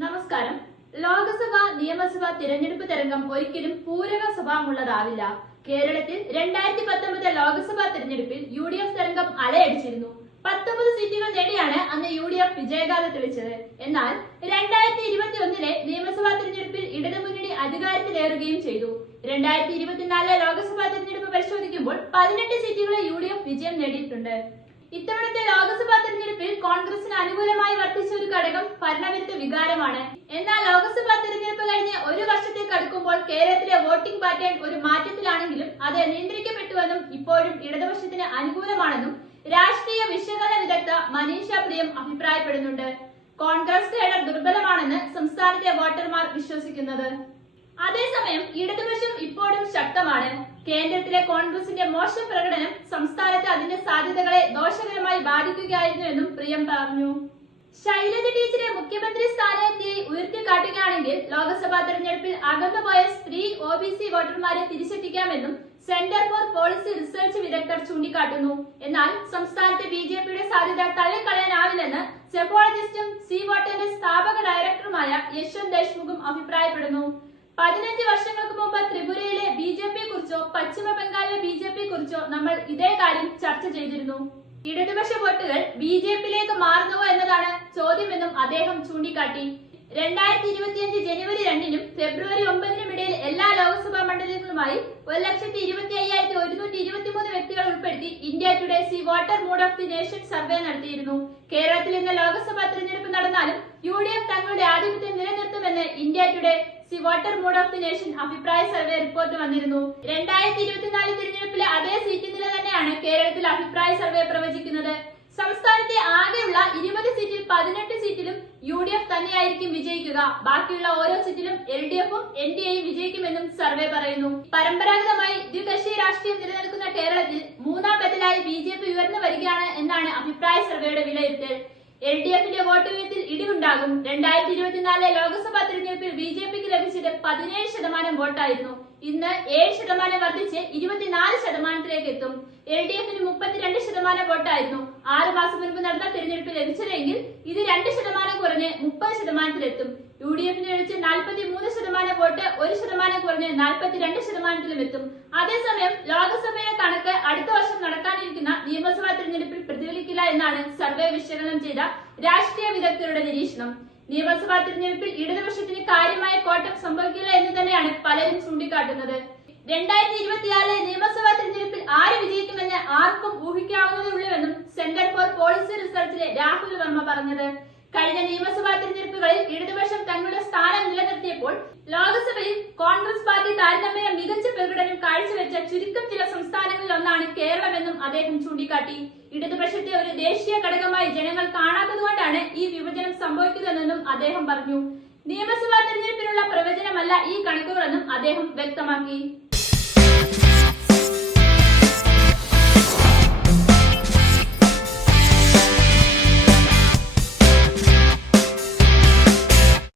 നമസ്കാരം. ലോക്സഭാ നിയമസഭാ തിരഞ്ഞെടുപ്പ് തരംഗം ഒരിക്കലും പൂരക സ്വഭാവമുള്ളതാവില്ല. കേരളത്തിൽ 2019 ലോക്സഭാ തിരഞ്ഞെടുപ്പിൽ UDF തരംഗം അലയടിച്ചിരുന്നു. 19 സീറ്റുകൾ നേടിയാണ് അന്ന് UDF വിജയഗാഥ തെളിച്ചത്. എന്നാൽ 2021 നിയമസഭാ തിരഞ്ഞെടുപ്പിൽ ഇടതുമുന്നണി അധികാരത്തിലേറുകയും ചെയ്തു. 2024 ലോക്സഭാ തിരഞ്ഞെടുപ്പ് പരിശോധിക്കുമ്പോൾ 18 സീറ്റുകളിൽ UDF വിജയം നേടിയിട്ടുണ്ട്. ഇത്തവണത്തെ ലോക്സഭാ തെരഞ്ഞെടുപ്പിൽ കോൺഗ്രസിന് അനുകൂലമായി വർത്തിച്ച ഒരു ഘടകം ഭരണവിരുദ്ധ വികാരമാണ്. എന്നാൽ ലോക്സഭാ തെരഞ്ഞെടുപ്പ് കഴിഞ്ഞ് ഒരു വർഷത്തേക്ക് അടുക്കുമ്പോൾ കേരളത്തിലെ വോട്ടിംഗ് പാറ്റേൺ ഒരു മാറ്റത്തിലാണെങ്കിലും അത് നിയന്ത്രിക്കപ്പെട്ടുവെന്നും ഇപ്പോഴും ഇടതുപക്ഷത്തിന് അനുകൂലമാണെന്നും രാഷ്ട്രീയ വിശകലന വിദഗ്ധ മനീഷ പ്രിയം അഭിപ്രായപ്പെടുന്നുണ്ട്. കോൺഗ്രസ് കേഡർ ദുർബലമാണെന്ന് സംസ്ഥാനത്തെ വോട്ടർമാർ വിശ്വസിക്കുന്നത്. അതേസമയം ഇടതുപക്ഷം ഇപ്പോഴും ശക്തമാണ്. കേന്ദ്രത്തിലെ കോൺഗ്രസിന്റെ മോശം പ്രകടനം സംസ്ഥാനത്ത് അതിന്റെ സാധ്യതകളെ ദോഷകരമായി ബാധിക്കുകയായിരുന്നുവെന്നും പ്രിയം പറഞ്ഞു. ശൈലജ ടീച്ചറെ മുഖ്യമന്ത്രി സ്ഥാനാർത്ഥിയായി ഉയർത്തിക്കാട്ടുകയാണെങ്കിൽ ലോക്സഭാ തെരഞ്ഞെടുപ്പിൽ അകന്നുപോയ സ്ത്രീ OBC വോട്ടർമാരെ തിരിച്ചെത്തിക്കാമെന്നും സെന്റർ ഫോർ പോളിസി റിസർച്ച് വിദഗ്ധർ ചൂണ്ടിക്കാട്ടുന്നു. എന്നാൽ സംസ്ഥാനത്തെ BJPയുടെ സാധ്യത തള്ളിക്കളയാനാവില്ലെന്ന് സെഫോളജിസ്റ്റും സി വോട്ടറിന്റെ സ്ഥാപക ഡയറക്ടറുമായ യശ്വന്ത് ദേശ്മുഖും അഭിപ്രായപ്പെടുന്നു. 15 വർഷങ്ങൾക്ക് മുമ്പ് ത്രിപുരയിലെ BJPയെക്കുറിച്ചോ പശ്ചിമ ബംഗാളിലെ BJPയെക്കുറിച്ചോ നമ്മൾ ഇതേ കാര്യം ചർച്ച ചെയ്തിരുന്നു. ഇടതുപക്ഷ വോട്ടുകൾ BJPയിലേക്ക് മാറുന്നുവോ എന്നതാണ് ചോദ്യമെന്നും അദ്ദേഹം ചൂണ്ടിക്കാട്ടി. 2025 ജനുവരി 2-നും ഫെബ്രുവരി 9-നും ഇടയിൽ എല്ലാ ലോക്സഭാ മണ്ഡലങ്ങളുമായി 1,25,123 വ്യക്തികൾ ഉൾപ്പെടുത്തി India Today C voter mood of the nation survey നടത്തിയിരുന്നു. കേരളത്തിൽ ഇന്ന് ലോക്സഭാ തെരഞ്ഞെടുപ്പ് നടന്നാലും UDF തങ്ങളുടെ ആധിപത്യം നിലനിർത്തുമെന്ന് India Today C voter mood of the nation അഭിപ്രായ സർവേ റിപ്പോർട്ട് വന്നിരുന്നു. 2024 തിരഞ്ഞെടുപ്പിലെ അതേ സീറ്റ് നില തന്നെയാണ് കേരളത്തിൽ അഭിപ്രായ സർവേ പ്രവചിക്കുന്നത്. സംസ്ഥാനത്തെ ആകെയുള്ള 20 സീറ്റിൽ 18 സീറ്റിലും UDF തന്നെയായിരിക്കും വിജയിക്കുക. ബാക്കിയുള്ള ഓരോ സീറ്റിലും LDFും NDAയും വിജയിക്കുമെന്നും സർവേ പറയുന്നു. പരമ്പരാഗതമായി ദ്വികക്ഷി രാഷ്ട്രീയം നിലനിൽക്കുന്ന കേരളത്തിൽ മൂന്നാം ബദലായി BJP ഉയർന്നു വരികയാണ് എന്നാണ് അഭിപ്രായ സർവേയുടെ വിലയിരുത്തൽ. LDFിന്റെ വോട്ട് വിഹിതത്തിൽ ഇടിവുണ്ടാകും. 2024 ലോക്സഭാ തെരഞ്ഞെടുപ്പിൽ BJPക്ക് ലഭിച്ചത് 17% വോട്ടായിരുന്നു. ഇന്ന് 7% വർദ്ധിച്ച് 24%ത്തിലേക്ക് എത്തും. LDFിന് 32% വോട്ടായിരുന്നു 6 മാസം മുൻപ് നടന്ന തെരഞ്ഞെടുപ്പിൽ ലഭിച്ചതെങ്കിൽ ഇത് 2% കുറഞ്ഞ് 30%ത്തിലെത്തും. UDFിന് ലഭിച്ച 43% വോട്ട് 1% കുറഞ്ഞ് 42%ത്തിലും എത്തും. അതേസമയം ലോക്സഭയിലെ കണക്ക് അടുത്ത വർഷം നടക്കാനിരിക്കുന്ന നിയമസഭാ തെരഞ്ഞെടുപ്പിൽ പ്രതിഫലിക്കില്ല എന്നാണ് സർവേ വിശകലനം ചെയ്ത രാഷ്ട്രീയ വിദഗ്ധരുടെ നിരീക്ഷണം. നിയമസഭാ തെരഞ്ഞെടുപ്പിൽ ഇടതുപക്ഷത്തിന് കാര്യമായ കോട്ടം സംഭവിക്കില്ല എന്ന് തന്നെയാണ് പലരും ചൂണ്ടിക്കാട്ടുന്നത്. 2026 നിയമസഭാ തെരഞ്ഞെടുപ്പിൽ ആര് വിജയിക്കുമെന്ന് ആർക്കും ഊഹിക്കാവുന്നതേയുള്ളൂവെന്നും സെന്റർ ഫോർ പോളിസി റിസർച്ചിലെ രാഹുൽ വർമ്മ പറഞ്ഞത്. കഴിഞ്ഞ നിയമസഭാ തെരഞ്ഞെടുപ്പുകളിൽ ഇടതുപക്ഷം തങ്ങളുടെ സ്ഥാനം നിലനിർത്തിയപ്പോൾ ലോക്സഭയിൽ കോൺഗ്രസ് പാർട്ടി താരതമ്യേന മികച്ച പ്രകടനം കാഴ്ചവെച്ച ചുരുക്കം ചില സംസ്ഥാനങ്ങളിൽ ഒന്നാണ് കേരളമെന്നും അദ്ദേഹം ചൂണ്ടിക്കാട്ടി. ഇടതുപക്ഷത്തെ ഒരു ദേശീയ ഘടകമായി ജനങ്ങൾ കാണാത്തതുകൊണ്ടാണ് ഈ വിഭജനം സംഭവിക്കുന്നതെന്നും അദ്ദേഹം പറഞ്ഞു. നിയമസഭാ തെരഞ്ഞെടുപ്പിനുള്ള പ്രവചനമല്ല ഈ കണക്കുകളെന്നും അദ്ദേഹം വ്യക്തമാക്കി.